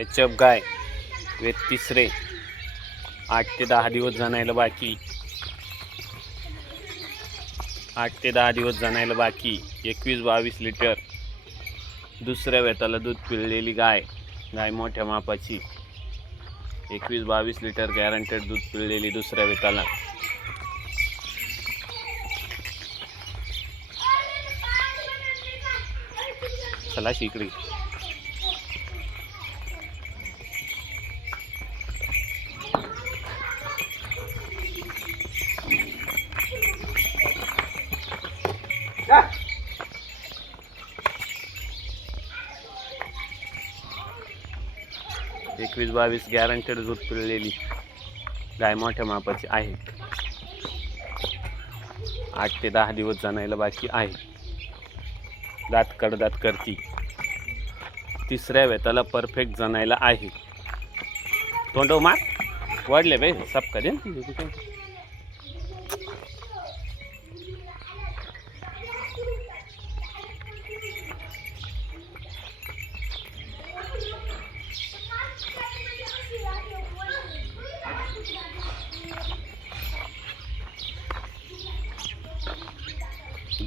H F गाय वेत तिसरे. आठ ते दहा दिवस जाणायला बाकी. आठ ते दहा दिवस जाणायला बाकी. एकवीस बावीस लिटर. दुसऱ्या वेताला दूध पिळलेली गाय. गाय मोठ्या मापाची. एकवीस बावीस लिटर गॅरंटेड दूध पिळलेली दुसऱ्या वेताला. चला शिकडी एकवीस बावीस गॅरंटेड दूध पिळलेली गाय मोठ्या मापाची आहे. आठ ते दहा दिवस जाणायला बाकी आहे. दात कडदात करती. तिसऱ्या वेताला परफेक्ट जाणायला आहे. तोंडव मार वाढले बे सब करेन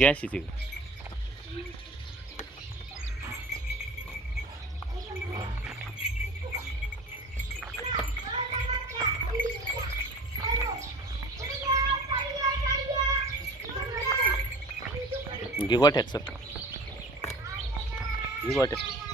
गॅस तिकडे घे गोठ्यात सर घे गोठ्यात